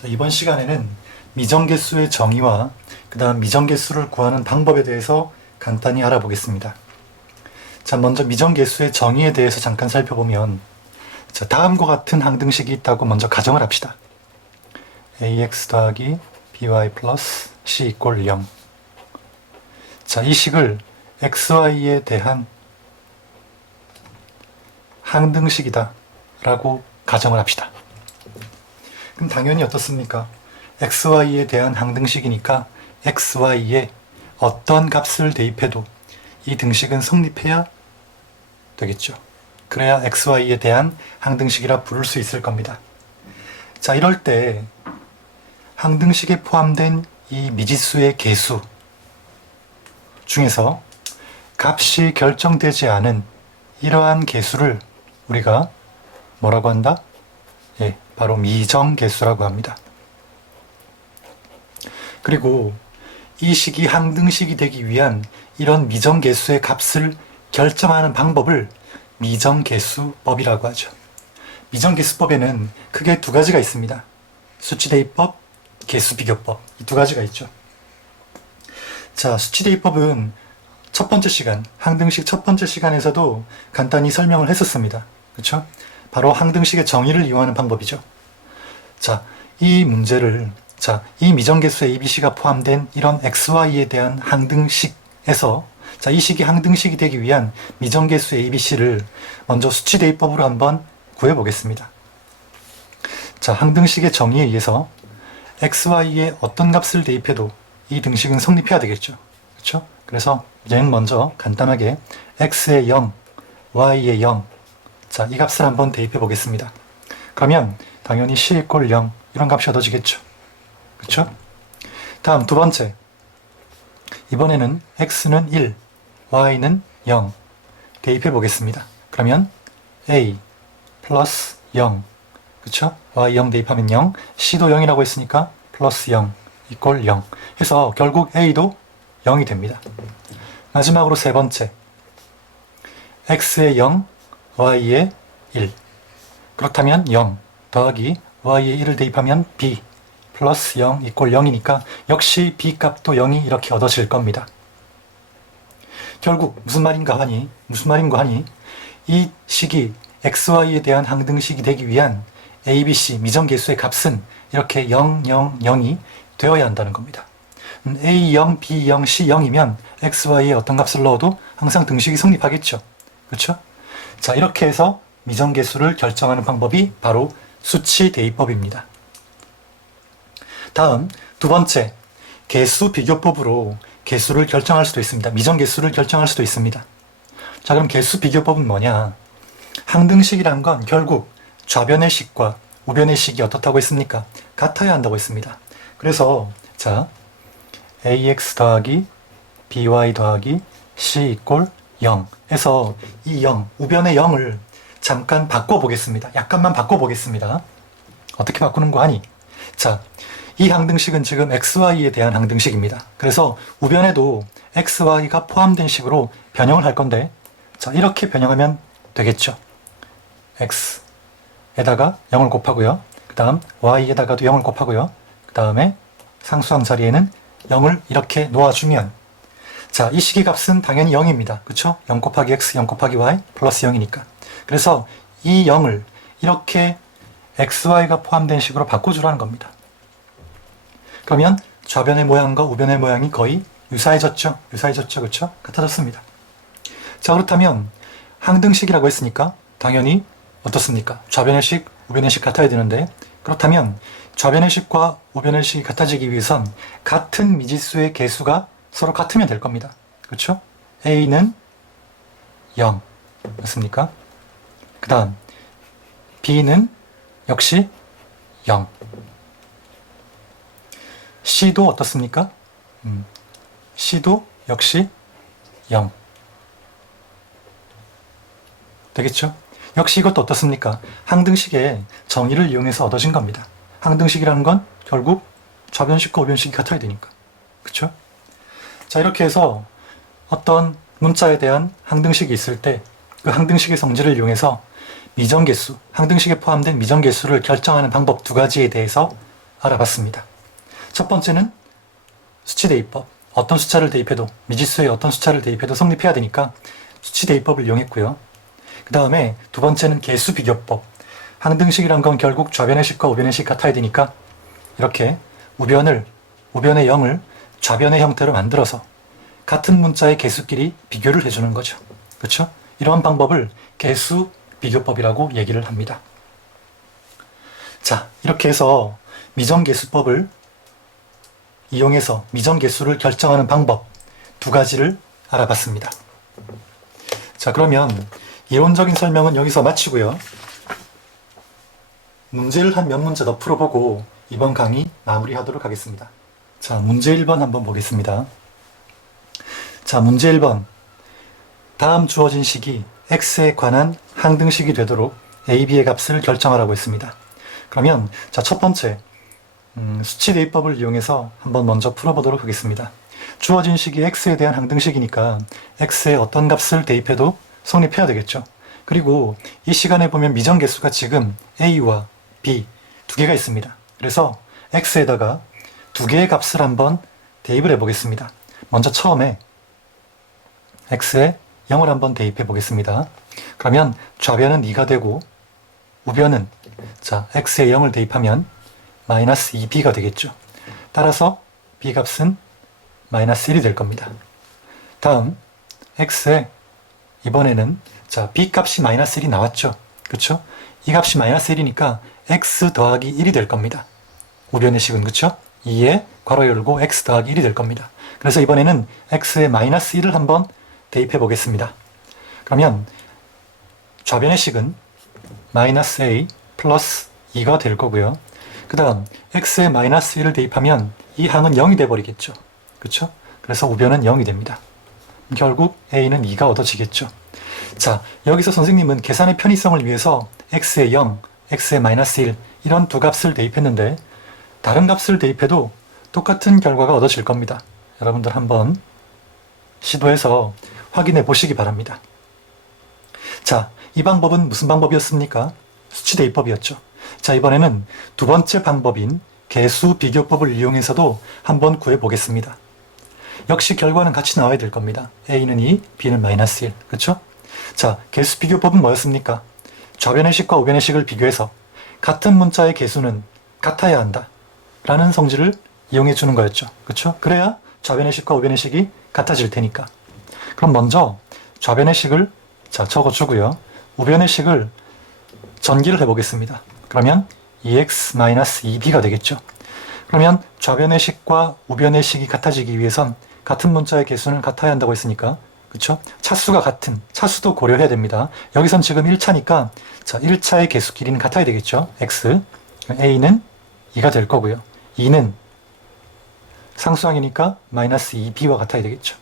자, 이번 시간에는 미정계수의 정의와 그 다음 미정계수를 구하는 방법에 대해서 간단히 알아보겠습니다. 자, 먼저 미정계수의 정의에 대해서 잠깐 살펴보면, 자, 다음과 같은 항등식이 있다고 먼저 가정을 합시다. ax 더하기 by 플러스 c 이꼴 0. 자, 이 식을 xy에 대한 항등식이다 라고 가정을 합시다. 그럼 당연히 어떻습니까? xy에 대한 항등식이니까 xy에 어떤 값을 대입해도 이 등식은 성립해야 되겠죠. 그래야 xy에 대한 항등식이라 부를 수 있을 겁니다. 자, 이럴 때 항등식에 포함된 이 미지수의 개수 중에서 값이 결정되지 않은 이러한 개수를 우리가 뭐라고 한다? 예, 바로 미정계수라고 합니다. 그리고 이 식이 항등식이 되기 위한 이런 미정계수의 값을 결정하는 방법을 미정계수법이라고 하죠. 미정계수법에는 크게 두 가지가 있습니다. 수치대입법, 계수비교법, 이 두 가지가 있죠. 자, 수치대입법은 첫 번째 시간, 항등식 첫 번째 시간에서도 간단히 설명을 했었습니다. 그렇죠? 바로 항등식의 정의를 이용하는 방법이죠. 자, 이 문제를, 자, 이 미정계수 ABC가 포함된 이런 XY에 대한 항등식에서, 자, 이 식이 항등식이 되기 위한 미정계수 ABC를 먼저 수치대입법으로 한번 구해보겠습니다. 자, 항등식의 정의에 의해서 XY에 어떤 값을 대입해도 이 등식은 성립해야 되겠죠. 그렇죠? 그래서 이제는 먼저 간단하게 x에 0, y에 0, 자, 이 값을 한번 대입해 보겠습니다. 그러면 당연히 c 이꼴 0 이런 값이 얻어지겠죠. 그렇죠? 다음 두 번째, 이번에는 x는 1, y는 0 대입해 보겠습니다. 그러면 a 플러스 0, 그렇죠? y 0 대입하면 0, c도 0이라고 했으니까 플러스 0 이꼴 0 해서 결국 a도 0이 됩니다. 마지막으로 세 번째, x에 0, y에 1. 그렇다면 0 더하기 y에 1을 대입하면 b 플러스 0 이꼴 0이니까 역시 b 값도 0이 이렇게 얻어질 겁니다. 결국 무슨 말인가 하니 이 식이 xy에 대한 항등식이 되기 위한 abc 미정계수의 값은 이렇게 0, 0, 0이 되어야 한다는 겁니다. A0, B0, C0이면 XY에 어떤 값을 넣어도 항상 등식이 성립하겠죠. 그렇죠? 자, 이렇게 해서 미정계수를 결정하는 방법이 바로 수치대입법입니다. 다음 두 번째, 개수비교법으로 개수를 결정할 수도 있습니다. 미정계수를 결정할 수도 있습니다. 자, 그럼 개수비교법은 뭐냐? 항등식이란 건 결국 좌변의 식과 우변의 식이 어떻다고 했습니까? 같아야 한다고 했습니다. 그래서 자, ax 더하기 by 더하기 c 이꼴 0 해서 이 0, 우변의 0을 잠깐 바꿔보겠습니다. 약간만 바꿔보겠습니다. 어떻게 바꾸는 거 하니? 자, 이 항등식은 지금 xy에 대한 항등식입니다. 그래서 우변에도 xy가 포함된 식으로 변형을 할 건데, 자, 이렇게 변형하면 되겠죠. x에다가 0을 곱하고요. 그 다음 y에다가도 0을 곱하고요. 그 다음에 상수항 자리에는 0을 이렇게 놓아주면, 자, 이 식의 값은 당연히 0입니다. 그쵸? 0 곱하기 x, 0 곱하기 y, 플러스 0이니까. 그래서 이 0을 이렇게 xy가 포함된 식으로 바꿔주라는 겁니다. 그러면 좌변의 모양과 우변의 모양이 거의 유사해졌죠? 그쵸? 같아졌습니다. 자, 그렇다면 항등식이라고 했으니까 당연히 어떻습니까? 좌변의 식, 우변의 식 같아야 되는데, 그렇다면 좌변의 식과 우변의 식이 같아지기 위해선 같은 미지수의 개수가 서로 같으면 될 겁니다. 그렇죠? a는 0 맞습니까? 그 다음 b는 역시 0, c도 어떻습니까? c도 역시 0 되겠죠? 역시 이것도 어떻습니까? 항등식의 정의를 이용해서 얻어진 겁니다. 항등식이라는 건 결국 좌변식과 우변식이 같아야 되니까. 그쵸? 자, 이렇게 해서 어떤 문자에 대한 항등식이 있을 때 그 항등식의 성질을 이용해서 미정계수, 항등식에 포함된 미정계수를 결정하는 방법 두 가지에 대해서 알아봤습니다. 첫 번째는 수치 대입법. 어떤 숫자를 대입해도, 미지수의 어떤 숫자를 대입해도 성립해야 되니까 수치 대입법을 이용했고요. 그 다음에 두 번째는 개수 비교법. 항등식이란 건 결국 좌변의 식과 우변의 식 같아야 되니까 이렇게 우변의 0을 좌변의 형태로 만들어서 같은 문자의 개수끼리 비교를 해주는 거죠. 그렇죠? 이러한 방법을 개수 비교법이라고 얘기를 합니다. 자, 이렇게 해서 미정개수법을 이용해서 미정개수를 결정하는 방법 두 가지를 알아봤습니다. 자, 그러면 이론적인 설명은 여기서 마치고요. 문제를 한 몇 문제 더 풀어보고 이번 강의 마무리하도록 하겠습니다. 자, 문제 1번 한번 보겠습니다. 자, 문제 1번. 다음 주어진 식이 x에 관한 항등식이 되도록 a, b의 값을 결정하라고 했습니다. 그러면 자, 첫 번째 수치 대입법을 이용해서 한번 먼저 풀어보도록 하겠습니다. 주어진 식이 x에 대한 항등식이니까 x에 어떤 값을 대입해도 성립해야 되겠죠. 그리고 이 시간에 보면 미정개수가 지금 a와 b 두 개가 있습니다. 그래서 x에다가 두 개의 값을 한번 대입을 해보겠습니다. 먼저 처음에 x에 0을 한번 대입해 보겠습니다. 그러면 좌변은 2가 되고 우변은 자 x에 0을 대입하면 마이너스 2b가 되겠죠. 따라서 b 값은 마이너스 1이 될 겁니다. 다음 x에 이번에는 자 b 값이 마이너스 1이 나왔죠. 그렇죠? 이 값이 마이너스 1이니까 x 더하기 1이 될 겁니다. 우변의 식은 그렇죠? 2에 괄호 열고 x 더하기 1이 될 겁니다. 그래서 이번에는 x에 마이너스 1을 한번 대입해 보겠습니다. 그러면 좌변의 식은 마이너스 a 플러스 2가 될 거고요. 그 다음 x에 마이너스 1을 대입하면 이 항은 0이 돼버리겠죠. 그렇죠? 그래서 우변은 0이 됩니다. 결국 a는 2가 얻어지겠죠. 자, 여기서 선생님은 계산의 편의성을 위해서 x에 0, x에 마이너스 1 이런 두 값을 대입했는데 다른 값을 대입해도 똑같은 결과가 얻어질 겁니다. 여러분들 한번 시도해서 확인해 보시기 바랍니다. 자, 이 방법은 무슨 방법이었습니까? 수치 대입법이었죠. 자, 이번에는 두 번째 방법인 개수 비교법을 이용해서도 한번 구해 보겠습니다. 역시 결과는 같이 나와야 될 겁니다. a는 2, b는 마이너스 1. 그렇죠? 자, 개수 비교법은 뭐였습니까? 좌변의 식과 우변의 식을 비교해서 같은 문자의 개수는 같아야 한다 라는 성질을 이용해 주는 거였죠. 그렇죠? 그래야 좌변의 식과 우변의 식이 같아질 테니까. 그럼 먼저 좌변의 식을 자 적어주고요. 우변의 식을 전기를 해보겠습니다. 그러면 2x-2b가 되겠죠. 그러면 좌변의 식과 우변의 식이 같아지기 위해선 같은 문자의 개수는 같아야 한다고 했으니까 그렇죠? 차수가 같은 차수도 고려해야 됩니다. 여기선 지금 1차니까 자 1차의 개수끼리는 같아야 되겠죠. x a는 2가 될 거고요. 2는 상수항이니까 마이너스 2b와 같아야 되겠죠.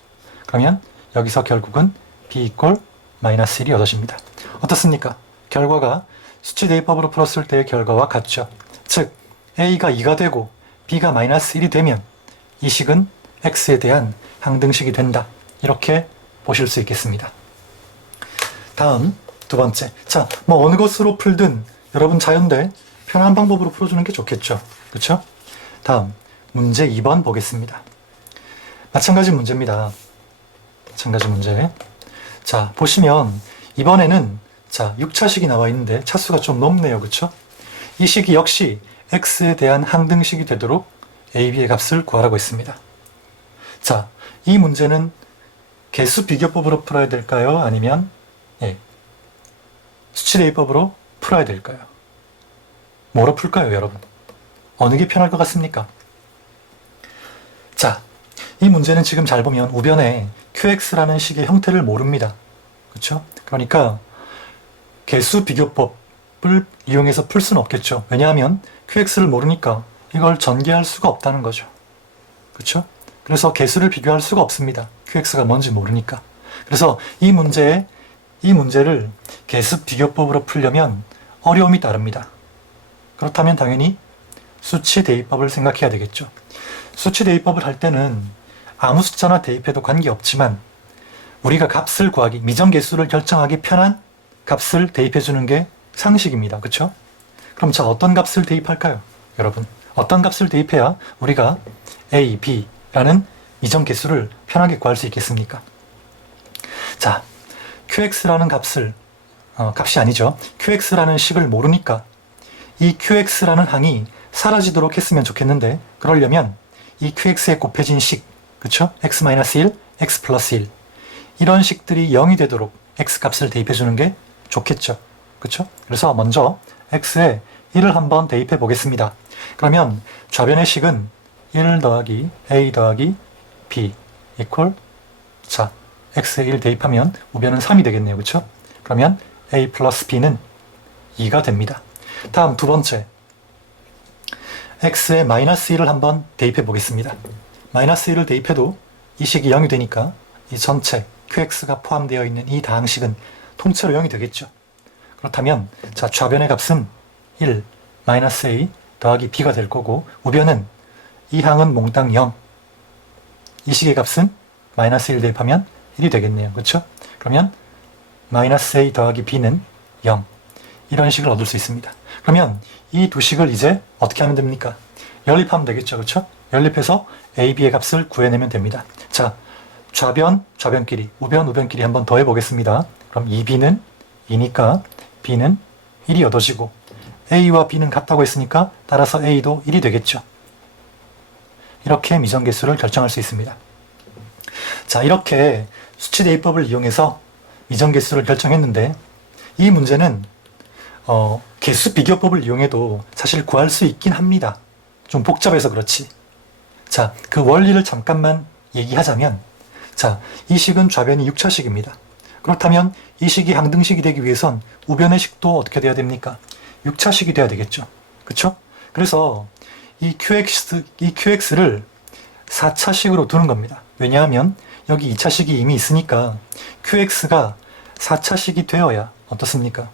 그러면 여기서 결국은 b 이꼴 마이너스 1이 얻어집니다. 어떻습니까? 결과가 수치 대입법으로 풀었을 때의 결과와 같죠. 즉 a가 2가 되고 b가 마이너스 1이 되면 이 식은 x에 대한 항등식이 된다. 이렇게 보실 수 있겠습니다. 다음 두 번째. 자, 뭐 어느 것으로 풀든 여러분 자연대 편한 방법으로 풀어주는 게 좋겠죠. 그렇죠? 다음 문제 2번 보겠습니다. 마찬가지 문제입니다. 마찬가지 문제. 자, 보시면 이번에는 자 6차식이 나와 있는데 차수가 좀 높네요. 그렇죠? 이 식이 역시 x에 대한 항등식이 되도록 a, b의 값을 구하라고 했습니다. 자, 이 문제는 개수 비교법으로 풀어야 될까요? 아니면 수치 대입법으로 풀어야 될까요? 뭐로 풀까요, 여러분? 어느 게 편할 것 같습니까? 자, 이 문제는 지금 잘 보면 우변에 qx라는 식의 형태를 모릅니다. 그렇죠? 그러니까 개수 비교법을 이용해서 풀 수는 없겠죠. 왜냐하면 qx를 모르니까 이걸 전개할 수가 없다는 거죠. 그렇죠? 그래서 개수를 비교할 수가 없습니다. qx가 뭔지 모르니까. 그래서 이 문제를 개수 비교법으로 풀려면 어려움이 따릅니다. 그렇다면 당연히 수치 대입법을 생각해야 되겠죠. 수치 대입법을 할 때는 아무 숫자나 대입해도 관계없지만 우리가 값을 구하기, 미정개수를 결정하기 편한 값을 대입해 주는 게 상식입니다. 그렇죠? 그럼 자 어떤 값을 대입할까요? 여러분 어떤 값을 대입해야 우리가 a, b라는 미정 개수를 편하게 구할 수 있겠습니까? 자, qx라는 값이 아니죠. qx라는 식을 모르니까 이 qx라는 항이 사라지도록 했으면 좋겠는데, 그러려면 이 qx에 곱해진 식, 그쵸? x-1, x 플러스 1 이런 식들이 0이 되도록 x 값을 대입해 주는 게 좋겠죠. 그쵸? 그래서 먼저 x에 1을 한번 대입해 보겠습니다. 그러면 좌변의 식은 1 더하기 a 더하기 b 이퀄, 자, x에 1 대입하면 우변은 3이 되겠네요. 그쵸? 그러면 a 플러스 b는 2가 됩니다. 다음 두 번째, x에 마이너스 1을 한번 대입해 보겠습니다. 마이너스 1을 대입해도 이 식이 0이 되니까 이 전체 qx가 포함되어 있는 이 다항식은 통째로 0이 되겠죠. 그렇다면 자, 좌변의 값은 1 마이너스 a 더하기 b가 될 거고, 우변은 이 항은 몽땅 0, 이 식의 값은 마이너스 1 대입하면 1이 되겠네요. 그렇죠? 그러면 마이너스 a 더하기 b는 0, 이런 식을 얻을 수 있습니다. 그러면 이 두 식을 이제 어떻게 하면 됩니까? 연립하면 되겠죠. 그렇죠? 연립해서 a, b의 값을 구해내면 됩니다. 자, 좌변끼리, 우변끼리 한번 더해 보겠습니다. 그럼 2b는 2니까 b는 1이 얻어지고, a와 b는 같다고 했으니까 따라서 a도 1이 되겠죠. 이렇게 미정계수를 결정할 수 있습니다. 자, 이렇게 수치 대입법을 이용해서 미정계수를 결정했는데, 이 문제는 개수 비교법을 이용해도 사실 구할 수 있긴 합니다. 좀 복잡해서 그렇지. 자, 그 원리를 잠깐만 얘기하자면, 자, 이 식은 좌변이 6차식입니다. 그렇다면 이 식이 항등식이 되기 위해선 우변의 식도 어떻게 돼야 됩니까? 6차식이 돼야 되겠죠. 그쵸? 그래서 이 QX를 4차식으로 두는 겁니다. 왜냐하면 여기 2차식이 이미 있으니까 QX가 4차식이 되어야 어떻습니까?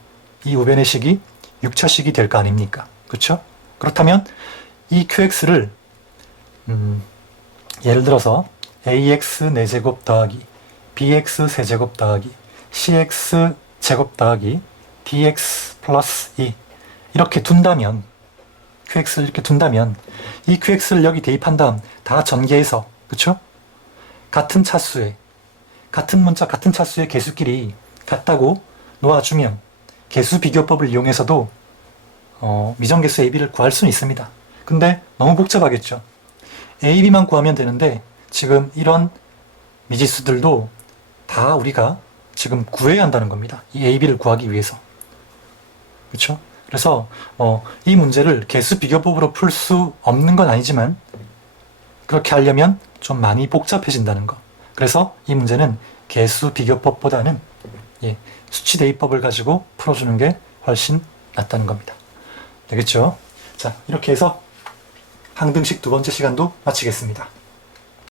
이 우변의 식이 6차식이 될 거 아닙니까? 그쵸? 그렇다면 이 QX를 예를 들어서 ax 4제곱 더하기 bx 세제곱 더하기 cx 제곱 더하기 dx 플러스 2 이렇게 둔다면, qx를 이렇게 둔다면 이 qx를 여기 대입한 다음 다 전개해서, 그쵸? 같은 차수의 개수끼리 같다고 놓아주면 개수 비교법을 이용해서도 미정계수 AB를 구할 수는 있습니다. 근데 너무 복잡하겠죠. AB만 구하면 되는데 지금 이런 미지수들도 다 우리가 지금 구해야 한다는 겁니다. 이 AB를 구하기 위해서. 그렇죠? 그래서 이 문제를 개수 비교법으로 풀 수 없는 건 아니지만 그렇게 하려면 좀 많이 복잡해진다는 거. 그래서 이 문제는 개수 비교법보다는 수치 대입법을 가지고 풀어주는 게 훨씬 낫다는 겁니다. 되겠죠? 자, 이렇게 해서 항등식 두 번째 시간도 마치겠습니다.